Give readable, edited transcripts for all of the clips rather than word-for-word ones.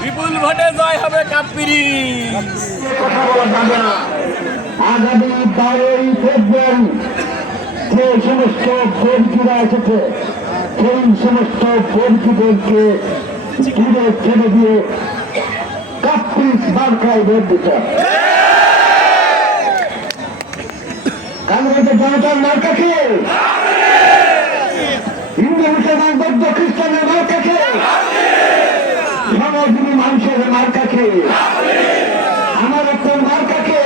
বিপুল ভোটে জয় হবে কাপ্পিরি। কথা বলা যাবে না। আগামী 12ই ফেব্রুয়ারি যে সমস্ত বর্গীরা এসেছে সেই সমস্ত বর্গীদেরকে দূরে ছেড়ে দিয়ে কাপ্পিস মার্কায় ভোট দিতে হবে। কালকে জনতার মার্কাকে, হিন্দু মুসলমান বৌদ্ধ খ্রিস্টানের মার্কাকে, সমাজজীবী মানুষের মার্কাকে, আমার একটা মার্কাকে,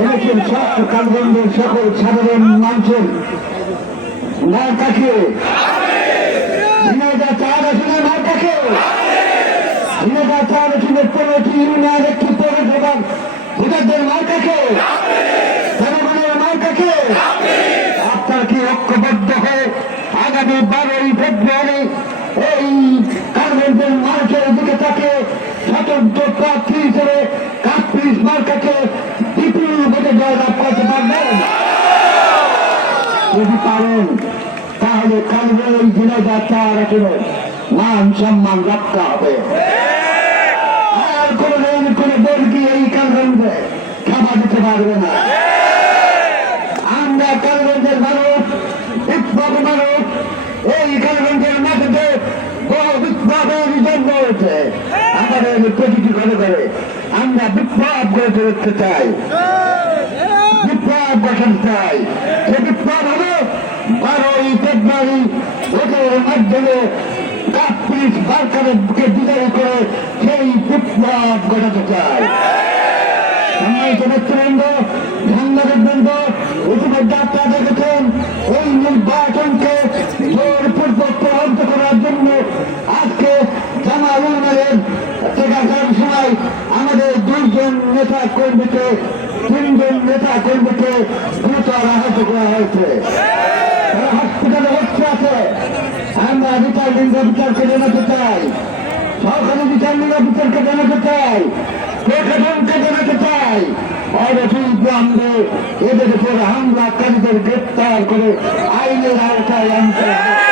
এনেছেন কালগঞ্জের সকল সাধারণ মানুষের মার্কাকে, ঝিনাইদহ 4 আসনের মার্কাকে, ঝিনাইদহ 4 আসনের 15টি ইউনিয়ন একটি পৌরসভার ভোটারদের মার্কাকে, জনগণের মার্কাকে। আপনার কি ঐক্যবদ্ধ হয়ে আগামী 12ই ফেব্রুয়ারি এই কালগঞ্জের মানুষের দিকে তাকে স্বতন্ত্র প্রার্থী হিসেবে কাপ্পিস মার্কাকে বিপুল ভোটে জয়লাভ করতে পারবেন? যদি পারেন তাহলে কালগঞ্জ ঝিনাইদহ 4 আসনের মান সম্মান রক্ষা হবে। আর কোনদিন কোন বর্গী এই কালগঞ্জে খাবার দিতে পারবে না। আমরা কালগঞ্জের মানুষ, বিপ্লব মানুষ, এই কালগঞ্জের মাটিতে বড় বিপ্লবের জন্ম হয়েছে। আমাদের প্রতিটি ঘরে ঘরে আমরা বিপ্লব গড়ে তুলতে চাই, বিপ্লব গঠন চাই। সে বিপ্লব হলো 12ই ফেব্রুয়ারি ভোটের মাধ্যমে কাপ্পিস মার্কাকে বিজয়ী করে সেই বিপ্লব গড়াতে চাই। নেতৃবৃন্দ, সাংবাদিকবৃন্দ, ইতিমধ্যে আপনারা দেখেছেন এই নির্বাচনকে জোরপূর্বক প্রভাবিত করার জন্য আজকে জামাল উন্নয়নের থেকে আসার সময় আমাদের 2 জন নেতা কর্মীকে, 3 জন নেতা কর্মীকে গুরুতর আহত করা হয়েছে। হসপিটালে ভর্তি আছে। আমরা বিচারকে জানাতে চাই, সরকারি বিচারকে জানাতে চাই, প্রশাসনকে জানাতে চাই, অনতিবিলম্বে এদের উপর হামলাকারীদের গ্রেপ্তার করে আইনের আওতায় আনতে হবে।